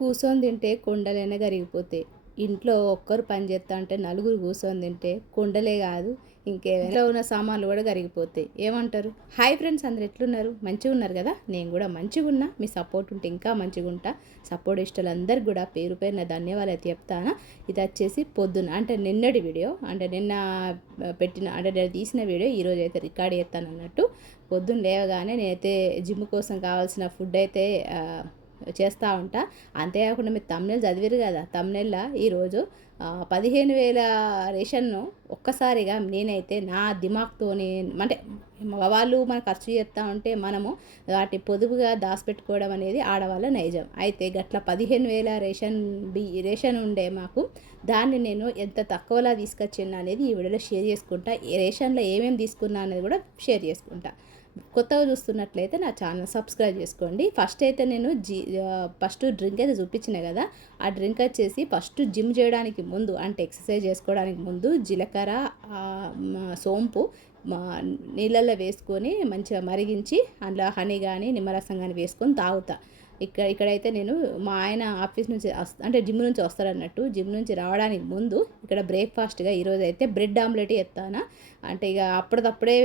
కూర్చొని తింటే కొండలైనా కరిగిపోతాయి. ఇంట్లో ఒక్కరు పని చేస్తా అంటే నలుగురు కూర్చొని తింటే కొండలే కాదు ఇంకేమైనా ఉన్న సామాన్లు కూడా కరిగిపోతాయి. ఏమంటారు? హాయ్ ఫ్రెండ్స్, అందరు ఎట్లున్నారు? మంచిగా ఉన్నారు కదా? నేను కూడా మంచిగా ఉన్నా. మీ సపోర్ట్ ఉంటే ఇంకా మంచిగా ఉంటా. సపోర్ట్ ఇష్టాలందరికీ కూడా పేరు పేరున ధన్యవాదాలు అయితే చెప్తాను. ఇది వచ్చేసి పొద్దున అంటే నిన్నటి వీడియో, అంటే నిన్న పెట్టిన అంటే నేను తీసిన వీడియో ఈరోజు అయితే రికార్డ్ చేస్తాను అన్నట్టు. పొద్దున్న లేవగానే నేనైతే జిమ్ కోసం కావాల్సిన ఫుడ్ అయితే చేస్తూ ఉంటా. అంతేకాకుండా మీరు తమ్నెల్ చదివారు కదా, తమ్నెల్లా ఈరోజు 15,000 రేషన్ను ఒక్కసారిగా నేనైతే నా దిమాగ్తోని, అంటే వాళ్ళు మన ఖర్చు చేస్తూ ఉంటే మనము వాటి పొదుపుగా దాచిపెట్టుకోవడం అనేది ఆడవాళ్ళ నైజం. అయితే గట్ల 15,000 రేషన్ ఉండే మాకు, దాన్ని నేను ఎంత తక్కువలా తీసుకొచ్చిన అనేది ఈ వీడియోలో షేర్ చేసుకుంటా. ఈ రేషన్లో ఏమేమి తీసుకున్నా అనేది కూడా షేర్ చేసుకుంటా. కొత్తగా చూస్తున్నట్లయితే నా ఛానల్ సబ్స్క్రైబ్ చేసుకోండి. ఫస్ట్ అయితే నేను ఫస్ట్ డ్రింక్ అయితే చూపించిన కదా, ఆ డ్రింక్ వచ్చేసి ఫస్ట్ జిమ్ చేయడానికి ముందు, అంటే ఎక్సర్సైజ్ చేసుకోవడానికి ముందు జీలకర్ర, సోంపు నీళ్ళల్లో వేసుకొని మంచిగా మరిగించి అందులో హనీ కానీ నిమ్మరసం కానీ వేసుకొని తాగుతా. ఇక్కడైతే నేను మా ఆయన ఆఫీస్ నుంచి అంటే జిమ్ నుంచి వస్తారన్నట్టు, జిమ్ నుంచి రావడానికి ముందు ఇక్కడ బ్రేక్ఫాస్ట్గా ఈరోజు అయితే బ్రెడ్ ఆమ్లెట్ ఎత్తాను. అంటే ఇక అప్పటిదప్పుడే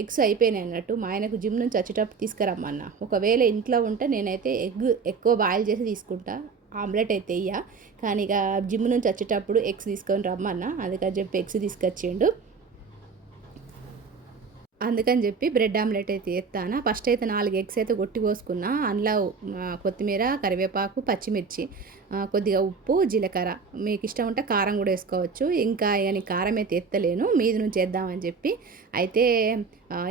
ఎగ్స్ అయిపోయినాయి అన్నట్టు. మా ఆయనకు జిమ్ నుంచి వచ్చేటప్పుడు తీసుకురమ్మన్న. ఒకవేళ ఇంట్లో ఉంటే నేనైతే ఎగ్ ఎక్కువ బాయిల్ చేసి తీసుకుంటా, ఆమ్లెట్ అయితే ఇయ్య. కానీ ఇక జిమ్ నుంచి వచ్చేటప్పుడు ఎగ్స్ తీసుకొని రమ్మన్న, అందుకని చెప్పి ఎగ్స్ తీసుకొచ్చిండు. అందుకని చెప్పి బ్రెడ్ ఆమ్లెట్ అయితే ఎత్తాను. ఫస్ట్ అయితే 4 ఎగ్స్ అయితే కొట్టి పోసుకున్నా. అందులో కొత్తిమీర, కరివేపాకు, పచ్చిమిర్చి, కొద్దిగా ఉప్పు, జీలకర్ర, మీకు ఇష్టం ఉంటే కారం కూడా వేసుకోవచ్చు. ఇంకా ఇక కారం అయితే ఎత్తలేను, మీది నుంచి వేద్దామని చెప్పి. అయితే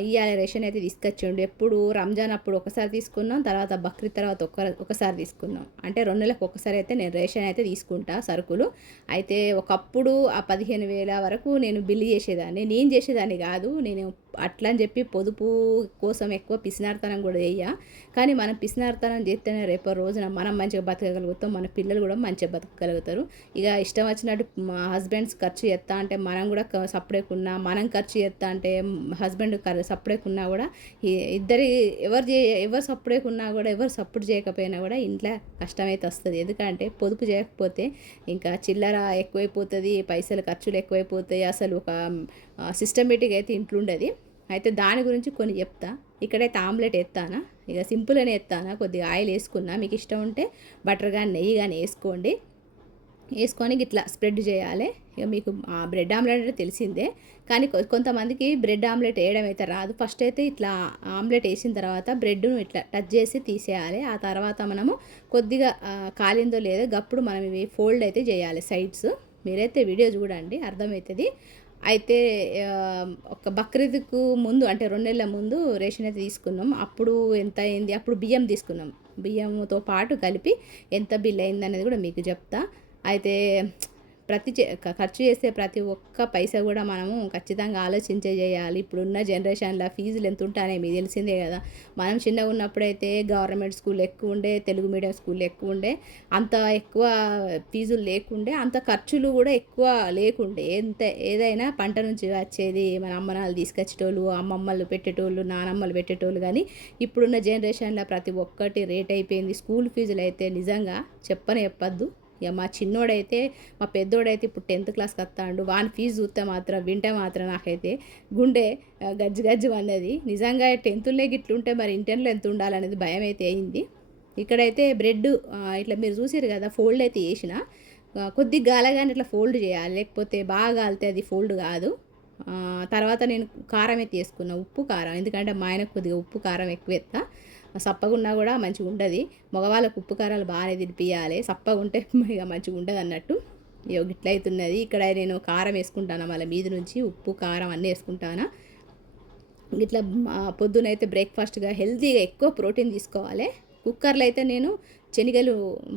ఇవాళ రేషన్ అయితే తీసుకొచ్చిండు. ఎప్పుడు రంజాన్ అప్పుడు ఒకసారి తీసుకున్నాం, తర్వాత బక్రీద్ తర్వాత ఒకసారి తీసుకున్నాం. అంటే 2 నెలలకు ఒకసారి అయితే నేను రేషన్ అయితే తీసుకుంటా సరుకులు. అయితే ఒకప్పుడు ఆ 15,000 వరకు నేను బిల్లు చేసేదాన్ని. నేను చేసేదాన్ని కాదు, నేను అట్లా అని చెప్పి పొదుపు కోసం ఎక్కువ పిసినార్తనం కూడా చెయ్య. కానీ మనం పిసినార్తనం చేస్తేనే రేపో రోజున మనం మంచిగా బతకగలుగుతాం, మన పిల్లలు కూడా మంచిగా బతకగలుగుతారు. ఇక ఇష్టం వచ్చినట్టు మా హస్బెండ్స్ ఖర్చు చేస్తా అంటే మనం కూడా సపరేకున్నా, మనం ఖర్చు చేస్తా అంటే హస్బెండ్ సపరేకున్నా కూడా ఎవరు సపరేకున్నా కూడా, ఎవరు సపోర్ట్ చేయకపోయినా కూడా ఇంట్లో కష్టమైతే వస్తుంది. ఎందుకంటే పొదుపు చేయకపోతే ఇంకా చిల్లర ఎక్కువైపోతుంది, పైసలు ఖర్చులు ఎక్కువైపోతాయి, అసలు ఒక సిస్టమేటిక్ అయితే ఇంట్లో ఉండదు. అయితే దాని గురించి కొన్ని చెప్తా. ఇక్కడైతే ఆమ్లెట్ ఎత్తానా, ఇక సింపుల్గానే ఎత్తానా. కొద్దిగా ఆయిల్ వేసుకున్నా, మీకు ఇష్టం ఉంటే బటర్ కానీ నెయ్యి కానీ వేసుకొని ఇట్లా స్ప్రెడ్ చేయాలి. ఇక మీకు బ్రెడ్ ఆమ్లెట్ అంటే తెలిసిందే, కానీ కొంతమందికి బ్రెడ్ ఆమ్లెట్ వేయడం అయితే రాదు. ఫస్ట్ అయితే ఇట్లా ఆమ్లెట్ వేసిన తర్వాత బ్రెడ్ను ఇట్లా టచ్ చేసి తీసేయాలి. ఆ తర్వాత మనము కొద్దిగా కాలిందో లేదో గప్పుడు మనం ఇవి ఫోల్డ్ అయితే చేయాలి సైడ్స్. మీరైతే వీడియో చూడండి, అర్థమవుతుంది. అయితే ఒక బక్రీద్కు ముందు, అంటే 2 నెలల ముందు రేషన్ అయితే తీసుకున్నాం. అప్పుడు ఎంత అయింది, అప్పుడు బియ్యం తీసుకున్నాం. బియ్యంతో పాటు కలిపి ఎంత బిల్ అయింది అనేది కూడా మీకు చెప్తా. అయితే ఖర్చు చేసే ప్రతి ఒక్క పైసా కూడా మనము ఖచ్చితంగా ఆలోచించే చేయాలి. ఇప్పుడున్న జనరేషన్లో ఫీజులు ఎంత ఉంటాయో మీకు తెలిసిందే కదా. మనం చిన్నగా ఉన్నప్పుడైతే గవర్నమెంట్ స్కూల్ ఎక్కువ ఉండే, తెలుగు మీడియం స్కూల్ ఎక్కువ ఉండే, అంత ఎక్కువ ఫీజులు లేకుండే, అంత ఖర్చులు కూడా ఎక్కువ లేకుండే. ఏదైనా పంట నుంచి వచ్చేది, మన అమ్మనాలు తీసుకొచ్చేటోళ్ళు, అమ్మమ్మలు పెట్టేటోళ్ళు, నానమ్మలు పెట్టేటోళ్ళు. కానీ ఇప్పుడున్న జనరేషన్లో ప్రతి ఒక్కటి రేట్ అయిపోయింది. స్కూల్ ఫీజులు అయితే నిజంగా చెప్పొద్దు. ఇక మా చిన్నోడైతే, మా పెద్దోడైతే ఇప్పుడు 10th క్లాస్కి వస్తాడు. వాని ఫీజు చూస్తే మాత్రం, వింటే మాత్రం నాకైతే గుండె గజ్జు అన్నది. నిజంగా 10thలో ఇట్లుంటే మరి ఇంటర్లో ఎంత ఉండాలనేది భయం అయితే అయింది. ఇక్కడైతే బ్రెడ్ ఇట్లా మీరు చూసారు కదా, ఫోల్డ్ అయితే వేసిన. కొద్దిగా గాలగానే ఇట్లా ఫోల్డ్ చేయాలి, లేకపోతే బాగా కాలితే అది ఫోల్డ్ కాదు. తర్వాత నేను కారం అయితే వేసుకున్నా, ఉప్పు కారం. ఎందుకంటే మా ఆయనకు కొద్దిగా ఉప్పు కారం ఎక్కువ ఎత్తా, సప్పగున్నా కూడా మంచిగా ఉంటుంది. మగవాళ్ళకు ఉప్పు కారాలు బాగానే తినిపించాలి, సప్పగా ఉంటే ఇక మంచిగా ఉండదు అన్నట్టు. ఇట్లా అవుతున్నది. ఇక్కడ నేను కారం వేసుకుంటాను, మళ్ళీ మీద నుంచి ఉప్పు కారం అన్నీ వేసుకుంటాను. ఇట్లా పొద్దునైతే బ్రేక్ఫాస్ట్గా హెల్తీగా ఎక్కువ ప్రోటీన్ తీసుకోవాలి. కుక్కర్లో అయితే నేను శనగలు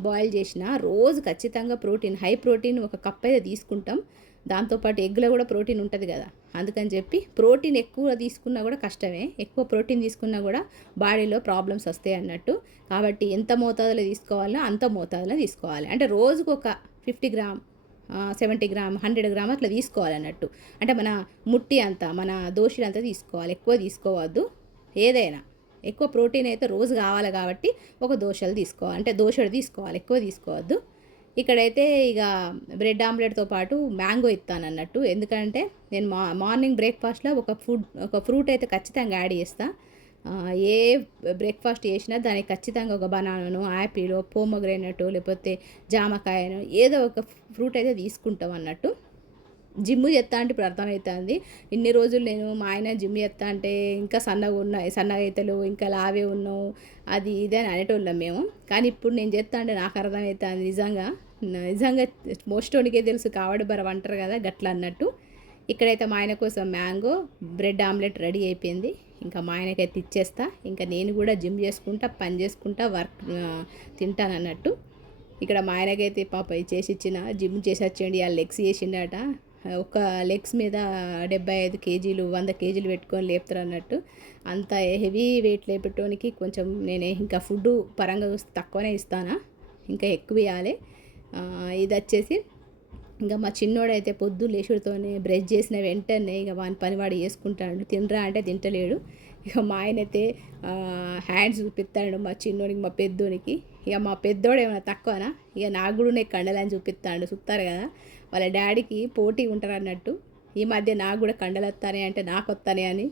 బాయిల్ చేసిన, రోజు ఖచ్చితంగా ప్రోటీన్, హై ప్రోటీన్ ఒక కప్ అయితే తీసుకుంటాం. దాంతోపాటు ఎగ్లో కూడా ప్రోటీన్ ఉంటుంది కదా, అందుకని చెప్పి ప్రోటీన్ ఎక్కువ తీసుకున్నా కూడా కష్టమే. ఎక్కువ ప్రోటీన్ తీసుకున్నా కూడా బాడీలో ప్రాబ్లమ్స్ వస్తాయి అన్నట్టు. కాబట్టి ఎంత మోతాదులో తీసుకోవాలో అంత మోతాదులో తీసుకోవాలి. అంటే రోజుకు ఒక 50 గ్రామ్, 70 గ్రామ్, 100 గ్రామ్ అట్లా తీసుకోవాలన్నట్టు. అంటే మన ముట్టి అంతా, మన దోశలంతా తీసుకోవాలి, ఎక్కువ తీసుకోవద్దు ఏదైనా. ఎక్కువ ప్రోటీన్ అయితే రోజు కావాలి కాబట్టి ఒక దోశలు తీసుకోవాలి, అంటే దోశడు తీసుకోవాలి, ఎక్కువ తీసుకోవద్దు. ఇక్కడైతే ఇక బ్రెడ్ ఆమ్లెట్తో పాటు మ్యాంగో ఇస్తానన్నట్టు, ఎందుకంటే నేను మార్నింగ్ బ్రేక్ఫాస్ట్లో ఒక ఫ్రూట్ అయితే ఖచ్చితంగా యాడ్ చేస్తాను. ఏ బ్రేక్ఫాస్ట్ చేసినా దానికి ఖచ్చితంగా ఒక బనానాను, యాపిల్, పోమోగ్రానేట్ లేకపోతే జామకాయను ఏదో ఒక ఫ్రూట్ అయితే తీసుకుంటాం అన్నట్టు. జిమ్ చేస్తా అంటే ఇప్పుడు అర్థమవుతుంది. ఇన్ని రోజులు నేను మా ఆయన జిమ్ చేస్తా అంటే ఇంకా సన్నగా అవుతలేవు, ఇంకా లావే ఉన్నావు, అది ఇది అని అనేటోళ్ళం మేము. కానీ ఇప్పుడు నేను చేస్తా అంటే నాకు అర్థమవుతుంది నిజంగా నిజంగా మోస్టోనికే తెలుసు కావడి బరవ అంటారు కదా, గట్ల అన్నట్టు. ఇక్కడైతే మా ఆయన కోసం మ్యాంగో బ్రెడ్ ఆమ్లెట్ రెడీ అయిపోయింది. ఇంకా మా ఆయనకైతే ఇచ్చేస్తా. ఇంకా నేను కూడా జిమ్ చేసుకుంటా, పని చేసుకుంటా, తింటాను అన్నట్టు. ఇక్కడ మా ఆయనకైతే పాప చేసి ఇచ్చిన జిమ్ చేసి వచ్చేయండి, ఆ లెగ్స్ చేసిండట. ఒక లెగ్స్ మీద 75 కేజీలు 100 కేజీలు పెట్టుకొని లేపుతారు అన్నట్టు. అంత హెవీ వెయిట్ లేపెట్టడానికి కొంచెం నేను ఇంకా ఫుడ్ పరంగా చూస్తే తక్కువనే ఇస్తానా, ఇంకా ఎక్కువ ఇవ్వాలి. ఇది వచ్చేసి ఇంకా మా చిన్నోడైతే పొద్దు లేచుడుతోనే బ్రష్ చేసిన వెంటనే ఇక వాని పని వాడు చేసుకుంటాడు. తినరా అంటే తింటలేడు. ఇక మా ఆయనైతే హ్యాండ్స్ చూపిస్తాడు మా చిన్నోడికి, మా పెద్దోనికి. ఇక మా పెద్దోడు ఏమైనా తక్కువనా, ఇక నాకు కూడా నేను కండలని చూపిస్తాడు. చూస్తారు కదా, వాళ్ళ డాడీకి పోటీ ఉంటారు అన్నట్టు. ఈ మధ్య నాకు కూడా కండలు వస్తానే అంటే నాకు వస్తానే అని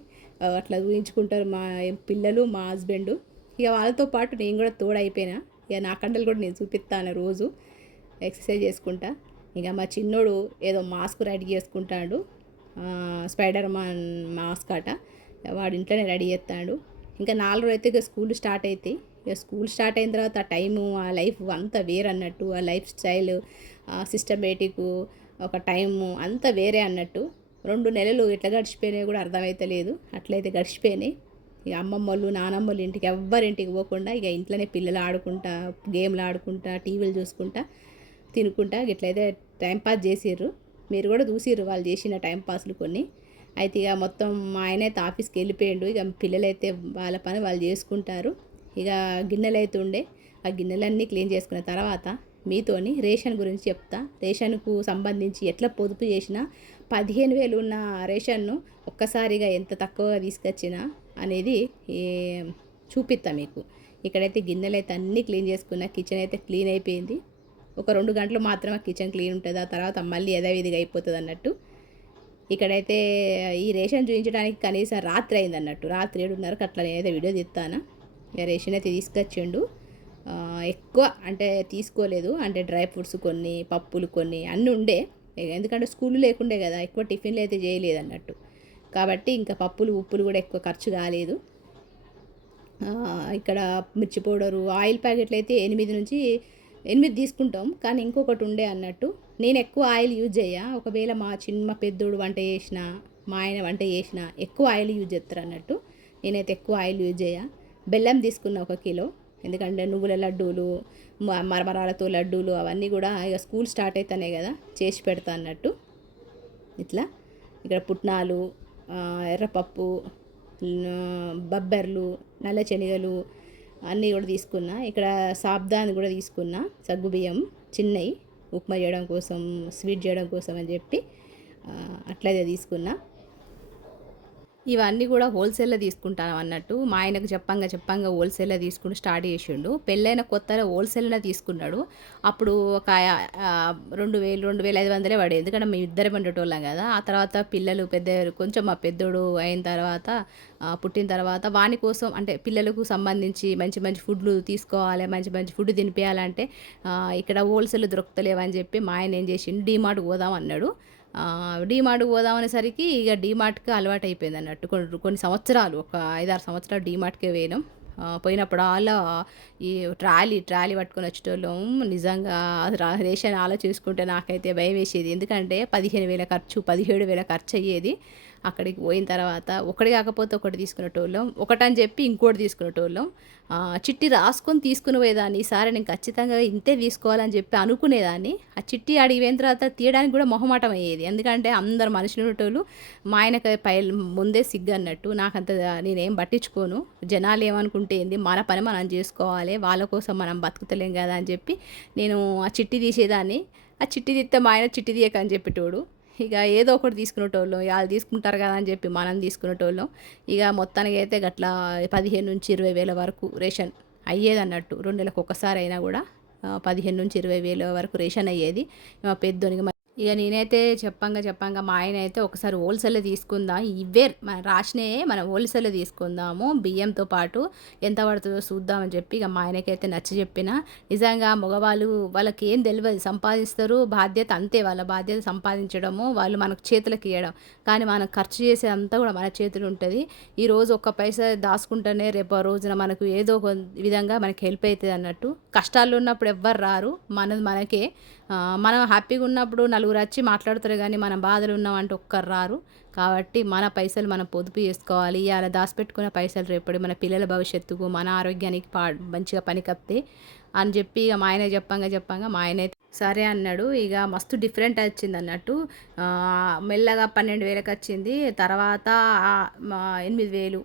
అట్లా ఊహించుకుంటారు మా పిల్లలు, మా హస్బెండ్. ఇక వాళ్ళతో పాటు నేను కూడా తోడైపోయినా. ఇక నా కండలు కూడా నేను చూపిస్తాను రోజు ఎక్సర్సైజ్ చేసుకుంటా. ఇక మా చిన్నోడు ఏదో మాస్క్ రెడీ చేసుకుంటాడు, స్పైడర్ మ్యాన్ మాస్క్ అట. వాడు ఇంట్లోనే రెడీ చేస్తాడు. ఇంకా 4 రోజులు అయితే ఇక స్కూల్ స్టార్ట్ అవుతాయి. ఇక స్కూల్ స్టార్ట్ అయిన తర్వాత ఆ టైము, ఆ లైఫ్ అంతా వేరే అన్నట్టు. ఆ లైఫ్ స్టైల్, సిస్టమేటిక్, ఒక టైము అంతా వేరే అన్నట్టు. 2 నెలలు ఎట్లా గడిచిపోయినాయి కూడా అర్థమవుతలేదు. అట్లయితే గడిచిపోయినాయి. ఇక అమ్మమ్మలు, నానమ్మలు ఇంటికి ఎవ్వరింటికి పోకుండా ఇక ఇంట్లోనే పిల్లలు ఆడుకుంటా, గేమ్లు ఆడుకుంటా, టీవీలు చూసుకుంటా, తినుకుంటా ఇట్లయితే టైంపాస్ చేసిర్రు. మీరు కూడా చూసిర్రు వాళ్ళు చేసిన టైంపాస్లు కొన్ని. అయితే ఇక మొత్తం మా ఆయన అయితే ఆఫీస్కి వెళ్ళిపోయిండు. ఇక పిల్లలైతే వాళ్ళ పని వాళ్ళు చేసుకుంటారు. ఇక గిన్నెలు అయితే ఉండే, ఆ గిన్నెలన్నీ క్లీన్ చేసుకున్న తర్వాత మీతోని రేషన్ గురించి చెప్తా. రేషన్కు సంబంధించి ఎట్లా పొదుపు చేసినా 15,000 ఉన్న రేషన్ను ఒక్కసారిగా ఎంత తక్కువగా తీసుకొచ్చినా అనేది చూపిస్తా మీకు. ఇక్కడైతే గిన్నెలు అయితే అన్నీ క్లీన్ చేసుకున్నా. కిచెన్ అయితే క్లీన్ అయిపోయింది. ఒక 2 గంటలు మాత్రమే కిచెన్ క్లీన్ ఉంటుంది, ఆ తర్వాత మళ్ళీ యథావిధిగా అయిపోతుంది అన్నట్టు. ఇక్కడైతే ఈ రేషన్ చూపించడానికి కనీసం రాత్రి అయింది అన్నట్టు. రాత్రి 7:30కి అట్లా నేనైతే వీడియో తీస్తాను. ఇక రేషన్ అయితే తీసుకొచ్చిండు. ఎక్కువ అంటే తీసుకోలేదు, అంటే డ్రై ఫ్రూట్స్ కొన్ని, పప్పులు కొన్ని అన్నీ ఉండే. ఎందుకంటే స్కూల్ లేకుండే కదా, ఎక్కువ టిఫిన్లు అయితే చేయలేదు అన్నట్టు. కాబట్టి ఇంకా పప్పులు ఉప్పులు కూడా ఎక్కువ ఖర్చు కాలేదు. ఇక్కడ మిర్చి పౌడరు, ఆయిల్ ప్యాకెట్లు అయితే 8 తీసుకుంటాం. కానీ ఇంకొకటి ఉండే అన్నట్టు, నేను ఎక్కువ ఆయిల్ యూజ్ చేయ. ఒకవేళ మా పెద్దోడు వంట చేసిన, మా ఆయన వంట చేసిన ఎక్కువ ఆయిల్ యూజ్ చేస్తారు అన్నట్టు. నేనైతే ఎక్కువ ఆయిల్ యూజ్ చేయ. బెల్లం తీసుకున్న 1 కిలో, ఎందుకంటే నువ్వుల లడ్డూలు, మరమరాలతో లడ్డూలు అవన్నీ కూడా ఇక స్కూల్ స్టార్ట్ అవుతానే కదా చేసి పెడతా అన్నట్టు. ఇట్లా ఇక్కడ పుట్నాలు, ఎర్రపప్పు, బబ్బెర్లు, నల్ల శనగలు అన్నీ కూడా తీసుకున్నా. ఇక్కడ సాబ్దాని కూడా తీసుకున్నా, సగ్గుబియ్యం చిన్నవి, ఉప్మా చేయడం కోసం, స్వీట్ చేయడం కోసం అని చెప్పి అట్లయితే తీసుకున్నా. ఇవన్నీ కూడా హోల్సేల్లో తీసుకుంటాను అన్నట్టు. మా ఆయనకు చెప్పంగా హోల్సేల్లో తీసుకుని స్టార్ట్ చేసిండు. పెళ్ళైన కొత్తలో హోల్సేల్లో తీసుకున్నాడు. అప్పుడు ఒక 2,000 2,500 పడేది, ఎందుకంటే మేము ఇద్దరం ఉండేటోళ్ళం కదా. ఆ తర్వాత పిల్లలు కొంచెం మా పెద్దోడు అయిన తర్వాత, పుట్టిన తర్వాత వాని కోసం అంటే పిల్లలకు సంబంధించి మంచి మంచి ఫుడ్లు తీసుకోవాలి, మంచి మంచి ఫుడ్ తినిపించాలంటే ఇక్కడ హోల్సేల్ దొరుకుతలేవని చెప్పి మా ఆయన ఏం చేసిండు, డీమార్ట్ పోదాం అన్నాడు. డీమార్ట్ పోదామనేసరికి ఇక డీమార్ట్కి అలవాటు అయిపోయింది అన్నట్టు. కొన్ని సంవత్సరాలు, ఒక 5-6 సంవత్సరాలు డీమార్ట్కే పోయినాం. పోయినప్పుడు అలా ఈ ట్రాలీ పట్టుకొని వచ్చేటోళ్ళం. నిజంగా రేషన్ చూసుకుంటే నాకైతే భయం వేసేది, ఎందుకంటే 15,000 ఖర్చు, 17,000 ఖర్చు అయ్యేది. అక్కడికి పోయిన తర్వాత ఒకటి కాకపోతే ఒకటి తీసుకునేటోళ్ళం, ఒకటని చెప్పి ఇంకోటి తీసుకునేటోళ్ళం. చిట్టి రాసుకొని తీసుకుని పోయేదాన్ని. ఈసారి నేను ఖచ్చితంగా ఇంతే తీసుకోవాలని చెప్పి అనుకునేదాన్ని. ఆ చిట్టి అడిగి పోయిన తర్వాత తీయడానికి కూడా మొహమాటం అయ్యేది, ఎందుకంటే అందరు మనుషులు ఉండేటోళ్ళు. మా ఆయనకి ముందే సిగ్గు అన్నట్టు. నాకంత నేనేం పట్టించుకోను, జనాలు ఏమనుకుంటే ఏంది, మన పని మనం చేసుకోవాలి, వాళ్ళ కోసం మనం బతుకుతలేం కదా అని చెప్పి నేను ఆ చిట్టి తీసేదాన్ని. ఆ చిట్టి తీస్తే మా ఆయన చిట్టి తీయక అని చెప్పేటోడు. ఇక ఏదో ఒకటి తీసుకునేటోళ్ళం. వాళ్ళు తీసుకుంటారు కదా అని చెప్పి మనం తీసుకునేటోళ్ళం. ఇక మొత్తానికి అయితే గట్లా 15,000-20,000 వరకు రేషన్ అయ్యేదన్నట్టు. 2 నెలలకు ఒక్కసారి అయినా కూడా 15,000-20,000 వరకు రేషన్ అయ్యేది. మా పెద్దోనికి ఇక నేనైతే చెప్పంగా మా ఆయన అయితే ఒకసారి హోల్సేల్లో తీసుకుందాం, ఇవే రాసినయే మనం హోల్సేల్లో తీసుకుందాము బియ్యంతో పాటు ఎంత పడుతుందో చూద్దామని చెప్పి ఇక మా ఆయనకైతే నచ్చి చెప్పిన. నిజంగా మగవాళ్ళు వాళ్ళకి ఏం తెలియదు, సంపాదిస్తారు, బాధ్యత అంతే, వాళ్ళ బాధ్యత సంపాదించడము, వాళ్ళు మనకు చేతులకు ఇవ్వడం, కానీ మనం ఖర్చు చేసే అంతా కూడా మన చేతులు ఉంటుంది. ఈరోజు ఒక్క పైసా దాచుకుంటేనే రేపు ఆ రోజున మనకు ఏదో ఒక విధంగా మనకి హెల్ప్ అవుతుంది అన్నట్టు. కష్టాల్లో ఉన్నప్పుడు ఎవ్వరు రారు, మనది మనకే. మనం హ్యాపీగా ఉన్నప్పుడు నలుగురు వచ్చి మాట్లాడుతారు, కానీ మనం బాధలు ఉన్నామంటే ఒక్కరు రారు. కాబట్టి మన పైసలు మనం పొదుపు చేసుకోవాలి. ఇలా దాచిపెట్టుకున్న పైసలు రేపటి మన పిల్లల భవిష్యత్తుకు, మన ఆరోగ్యానికి మంచిగా పనికొస్తాయి అని చెప్పి ఇక మా ఆయన చెప్పంగా మా ఆయన సరే అన్నాడు. ఇక మస్తు డిఫరెంట్ వచ్చింది అన్నట్టు. మెల్లగా 12,000కి వచ్చింది, తర్వాత 8,000.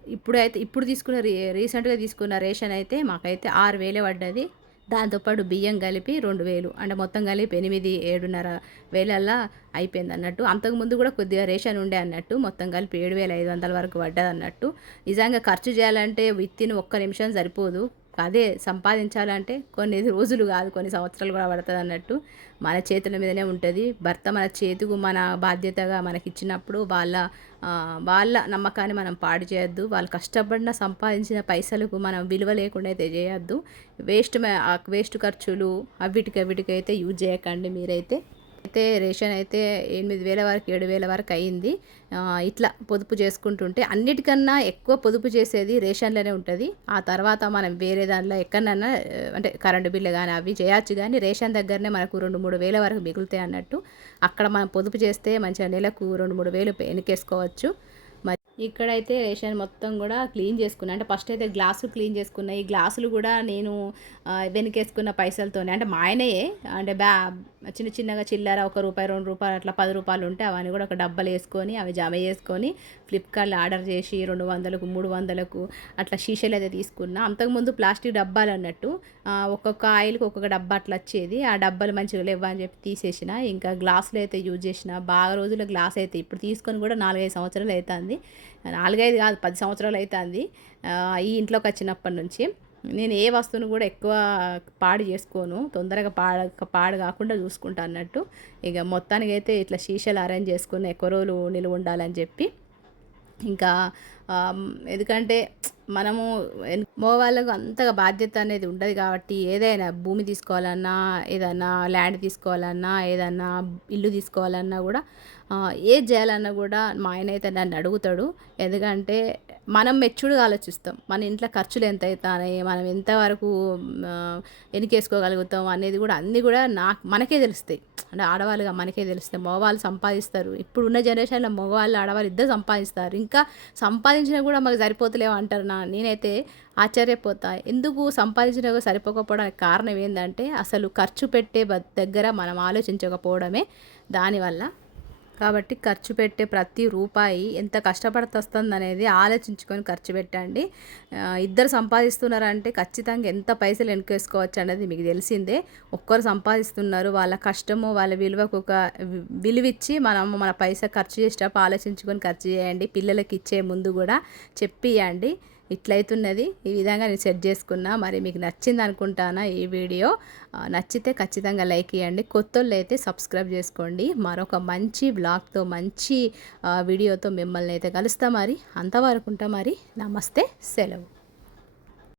ఇప్పుడు తీసుకున్న రీసెంట్గా తీసుకున్న రేషన్ అయితే మాకైతే 6,000 పడ్డది. దాంతోపాటు బియ్యం కలిపి 2,000, అంటే మొత్తం కలిపి 8,000-7,500 వేలల్లో అయిపోయింది అన్నట్టు. అంతకుముందు కూడా కొద్దిగా రేషన్ ఉండే అన్నట్టు, మొత్తం కలిపి 7,500 వరకు పడ్డది అన్నట్టు. నిజంగా ఖర్చు చేయాలంటే విత్తిన్ ఒక్క నిమిషం సరిపోదు, అదే సంపాదించాలంటే కొన్ని రోజులు కాదు, కొన్ని సంవత్సరాలు కూడా పడుతుంది అన్నట్టు. మన చేతుల మీదనే ఉంటుంది. భర్త మన చేతుకు మన బాధ్యతగా మనకి ఇచ్చినప్పుడు వాళ్ళ నమ్మకాన్ని మనం పాడు చేయొద్దు. వాళ్ళు కష్టపడిన సంపాదించిన పైసలకు మనం విలువ లేకుండా అయితే చేయొద్దు. వేస్ట్ ఖర్చులు అవిటికైతే యూజ్ చేయకండి మీరైతే. రేషన్ అయితే 8,000 వరకు 7,000 వరకు అయ్యింది. ఇట్లా పొదుపు చేసుకుంటుంటే అన్నిటికన్నా ఎక్కువ పొదుపు చేసేది రేషన్లోనే ఉంటుంది. ఆ తర్వాత మనం వేరే దాంట్లో ఎక్కడన్నా అంటే కరెంటు బిల్లు కానీ అవి చేయొచ్చు, కానీ రేషన్ దగ్గరనే మనకు 2-3 వేల వరకు మిగులుతాయి అన్నట్టు. అక్కడ మనం పొదుపు చేస్తే మంచిగా నెలకు 2-3 వేలు వెనకేసుకోవచ్చు. ఇక్కడైతే రేషన్ మొత్తం కూడా క్లీన్ చేసుకున్నా, అంటే ఫస్ట్ అయితే గ్లాసులు క్లీన్ చేసుకున్నా. ఈ గ్లాసులు కూడా నేను వెనకేసుకున్న పైసలతోనే, అంటే మా ఆయనయే, అంటే చిన్నగా చిల్లర ₹1, ₹2 అట్లా ₹10 ఉంటే అవన్నీ కూడా ఒక డబ్బాలు వేసుకొని అవి జమ చేసుకొని ఫ్లిప్కార్ట్లో ఆర్డర్ చేసి 200కు 300కు అట్లా షీషలు అయితే తీసుకున్నా. అంతకుముందు ప్లాస్టిక్ డబ్బాలు అన్నట్టు, ఒక్కొక్క ఆయిల్కి ఒక్కొక్క డబ్బా అట్లా వచ్చేది. ఆ డబ్బాలు మంచిగా లేవు అని చెప్పి తీసేసిన. ఇంకా గ్లాసులు అయితే యూజ్ చేసిన. బాగా రోజుల గ్లాస్ అయితే ఇప్పుడు తీసుకొని కూడా 4-5 సంవత్సరాలు అవుతుంది. 4-5 కాదు, 10 సంవత్సరాలు అవుతుంది ఈ ఇంట్లోకి వచ్చినప్పటి నుంచి. నేను ఏ వస్తువును కూడా ఎక్కువ పాడు చేసుకోను, తొందరగా పాడు కాకుండా చూసుకుంటా అన్నట్టు. ఇక మొత్తానికి అయితే ఇట్లా షీషలు అరేంజ్ చేసుకుని ఎక్కువ రోజులు నిలువ ఉండాలని చెప్పి. ఇంకా ఎందుకంటే మనము మగవాళ్ళకు అంతగా బాధ్యత అనేది ఉండదు కాబట్టి, ఏదైనా భూమి తీసుకోవాలన్నా, ఏదన్నా ల్యాండ్ తీసుకోవాలన్నా, ఏదన్నా ఇల్లు తీసుకోవాలన్నా కూడా, ఏది చేయాలన్నా కూడా మా ఆయన అయితే నన్ను అడుగుతాడు. ఎందుకంటే మనం మెచ్యూర్డ్గా ఆలోచిస్తాం. మన ఇంట్లో ఖర్చులు ఎంత అవుతాయి, మనం ఎంతవరకు వెనకేసుకోగలుగుతాం అనేది కూడా అన్నీ కూడా మనకే తెలుస్తాయి. అంటే ఆడవాళ్ళుగా మనకే తెలుస్తాయి. మగవాళ్ళు సంపాదిస్తారు, ఇప్పుడున్న జనరేషన్లో మగవాళ్ళు ఆడవాళ్ళు ఇద్దరు సంపాదిస్తారు. ఇంకా సంపాదించినా కూడా మాకు సరిపోతలేవు అంటారు. నేనైతే ఆశ్చర్యపోతా, ఎందుకు సంపాదించినా సరిపోకపోవడానికి కారణం ఏంటంటే అసలు ఖర్చు పెట్టే దగ్గర మనం ఆలోచించకపోవడమే దానివల్ల. కాబట్టి ఖర్చు పెట్టే ప్రతి రూపాయి ఎంత కష్టపడితే వస్తుంది అనేది ఆలోచించుకొని ఖర్చు పెట్టండి. ఇద్దరు సంపాదిస్తున్నారంటే ఖచ్చితంగా ఎంత పైసలు వెనకేసుకోవచ్చు అనేది మీకు తెలిసిందే. ఒక్కరు సంపాదిస్తున్నారు, వాళ్ళ కష్టము వాళ్ళ విలువకు ఒక విలువిచ్చి మన పైసా ఖర్చు చేసేటప్పుడు ఆలోచించుకొని ఖర్చు చేయండి. పిల్లలకి ఇచ్చే ముందు కూడా చెప్పియండి. ఇట్లయితున్నది, ఈ విధంగా నేను సెట్ చేసుకున్నా. మరి మీకు నచ్చింది అనుకుంటానా ఈ వీడియో? నచ్చితే ఖచ్చితంగా లైక్ ఇవ్వండి. కొత్తోళ్ళు అయితే సబ్స్క్రైబ్ చేసుకోండి. మరొక మంచి బ్లాగ్తో మంచి వీడియోతో మిమ్మల్ని అయితే కలుస్తా. మరి అంతవరకు ఉంటా. మరి నమస్తే, సెలవు.